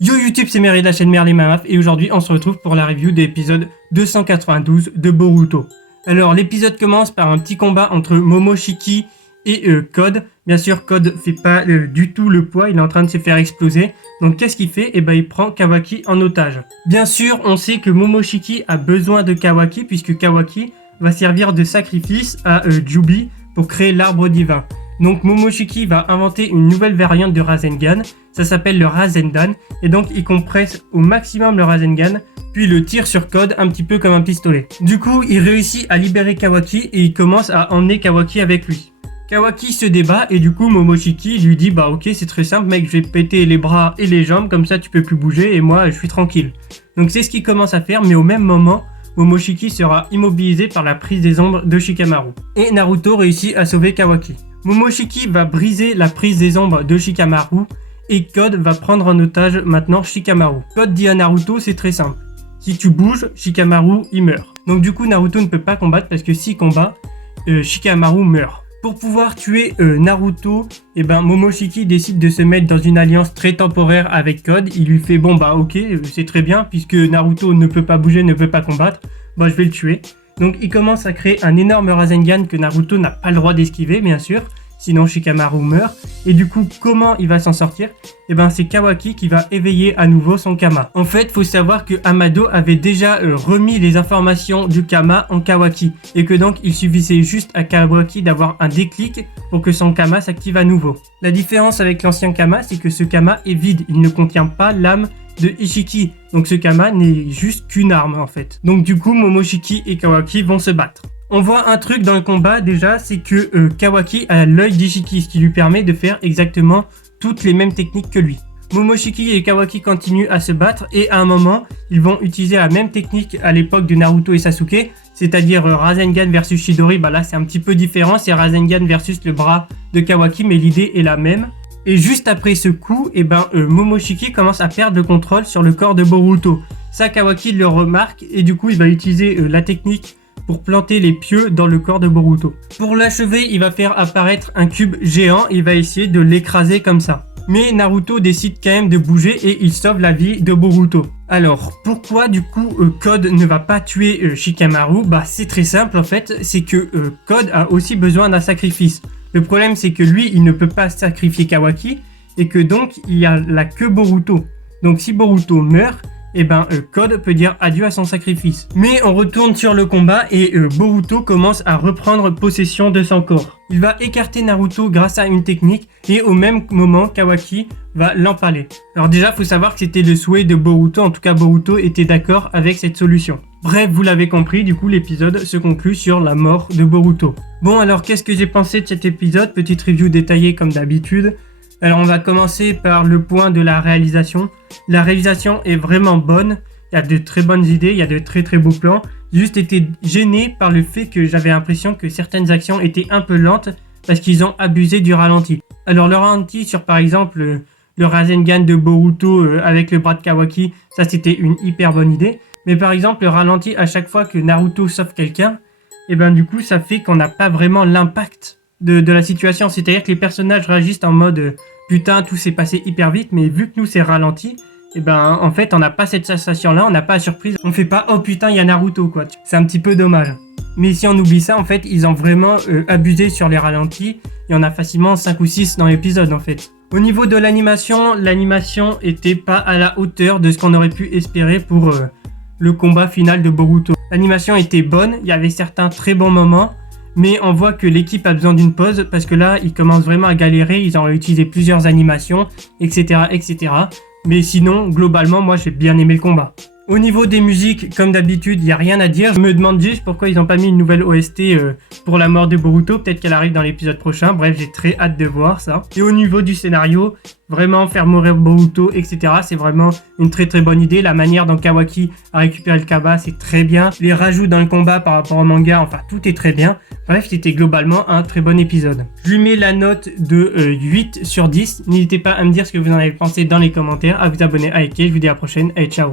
Yo YouTube, c'est Mary de la chaîne Merlin Mamaf et aujourd'hui on se retrouve pour la review de l'épisode 292 de Boruto. Alors l'épisode commence par un petit combat entre Momoshiki et Code. Bien sûr Code fait pas du tout le poids, il est en train de se faire exploser. Donc qu'est-ce qu'il fait? Eh ben il prend Kawaki en otage. Bien sûr on sait que Momoshiki a besoin de Kawaki puisque Kawaki va servir de sacrifice à Jubi pour créer l'arbre divin. Donc Momoshiki va inventer une nouvelle variante de Rasengan, ça s'appelle le Rasendan, et donc il compresse au maximum le Rasengan, puis le tire sur Code un petit peu comme un pistolet. Du coup, il réussit à libérer Kawaki et il commence à emmener Kawaki avec lui. Kawaki se débat et du coup Momoshiki lui dit bah ok c'est très simple mec, je vais te péter les bras et les jambes, comme ça tu peux plus bouger et moi je suis tranquille. Donc c'est ce qu'il commence à faire, mais au même moment, Momoshiki sera immobilisé par la prise des ombres de Shikamaru. Et Naruto réussit à sauver Kawaki. Momoshiki va briser la prise des ombres de Shikamaru et Code va prendre en otage maintenant Shikamaru. Code dit à Naruto c'est très simple. Si tu bouges, Shikamaru il meurt. Donc du coup Naruto ne peut pas combattre parce que s'il combat, Shikamaru meurt. Pour pouvoir tuer Naruto, Momoshiki décide de se mettre dans une alliance très temporaire avec Code. Il lui fait bon bah ok c'est très bien puisque Naruto ne peut pas bouger, ne peut pas combattre, bah je vais le tuer. Donc il commence à créer un énorme Rasengan que Naruto n'a pas le droit d'esquiver bien sûr, sinon Shikamaru meurt. Et du coup comment il va s'en sortir? C'est Kawaki qui va éveiller à nouveau son Kama. En fait faut savoir que Amado avait déjà remis les informations du Kama en Kawaki, et que donc il suffisait juste à Kawaki d'avoir un déclic pour que son Kama s'active à nouveau. La différence avec l'ancien Kama, c'est que ce Kama est vide, il ne contient pas l'âme de Ishiki, donc ce Kama n'est juste qu'une arme en fait. Donc du coup Momoshiki et Kawaki vont se battre. On voit un truc dans le combat déjà, c'est que Kawaki a l'œil d'Ishiki, ce qui lui permet de faire exactement toutes les mêmes techniques que lui. Momoshiki et Kawaki continuent à se battre et à un moment ils vont utiliser la même technique à l'époque de Naruto et Sasuke, c'est-à-dire Rasengan versus Chidori. Bah là c'est un petit peu différent, c'est Rasengan versus le bras de Kawaki, mais l'idée est la même. Et juste après ce coup, Momoshiki commence à perdre le contrôle sur le corps de Boruto. Ça, Kawaki le remarque et du coup, il va utiliser la technique pour planter les pieux dans le corps de Boruto. Pour l'achever, il va faire apparaître un cube géant et il va essayer de l'écraser comme ça. Mais Naruto décide quand même de bouger et il sauve la vie de Boruto. Alors, pourquoi du coup Code ne va pas tuer Shikamaru? Bah c'est très simple en fait, c'est que Code a aussi besoin d'un sacrifice. Le problème c'est que lui il ne peut pas sacrifier Kawaki et que donc il y a là que Boruto. Donc si Boruto meurt, Code peut dire adieu à son sacrifice. Mais on retourne sur le combat et Boruto commence à reprendre possession de son corps. Il va écarter Naruto grâce à une technique et au même moment Kawaki va l'empaler. Alors déjà faut savoir que c'était le souhait de Boruto, en tout cas Boruto était d'accord avec cette solution. Bref, vous l'avez compris, du coup l'épisode se conclut sur la mort de Boruto. Bon alors qu'est-ce que j'ai pensé de cet épisode? Petite review détaillée comme d'habitude. Alors on va commencer par le point de la réalisation. La réalisation est vraiment bonne, il y a de très bonnes idées, il y a de très beaux plans. J'ai juste été gêné par le fait que j'avais l'impression que certaines actions étaient un peu lentes parce qu'ils ont abusé du ralenti. Alors le ralenti sur par exemple le Rasengan de Boruto avec le bras de Kawaki, ça c'était une hyper bonne idée. Mais par exemple le ralenti à chaque fois que Naruto sauve quelqu'un, du coup ça fait qu'on n'a pas vraiment l'impact de la situation. C'est-à-dire que les personnages réagissent en mode putain tout s'est passé hyper vite, mais vu que nous c'est ralenti, en fait on n'a pas cette sensation là, on n'a pas la surprise, on fait pas oh putain il y a Naruto quoi, c'est un petit peu dommage. Mais si on oublie ça en fait ils ont vraiment abusé sur les ralentis, il y en a facilement 5 ou 6 dans l'épisode en fait. Au niveau de l'animation était pas à la hauteur de ce qu'on aurait pu espérer pour le combat final de Boruto. L'animation était bonne, il y avait certains très bons moments, mais on voit que l'équipe a besoin d'une pause parce que là ils commencent vraiment à galérer, ils ont utilisé plusieurs animations, etc. Mais sinon globalement moi j'ai bien aimé le combat. Au niveau des musiques, comme d'habitude, il n'y a rien à dire. Je me demande juste pourquoi ils n'ont pas mis une nouvelle OST pour la mort de Boruto. Peut-être qu'elle arrive dans l'épisode prochain. Bref, j'ai très hâte de voir ça. Et au niveau du scénario, vraiment faire mourir Boruto, etc. C'est vraiment une très bonne idée. La manière dont Kawaki a récupéré le Kaba, c'est très bien. Les rajouts dans le combat par rapport au manga, enfin tout est très bien. Bref, c'était globalement un très bon épisode. Je lui mets la note de 8 sur 10. N'hésitez pas à me dire ce que vous en avez pensé dans les commentaires, à vous abonner, à liker. Je vous dis à la prochaine. Allez, ciao.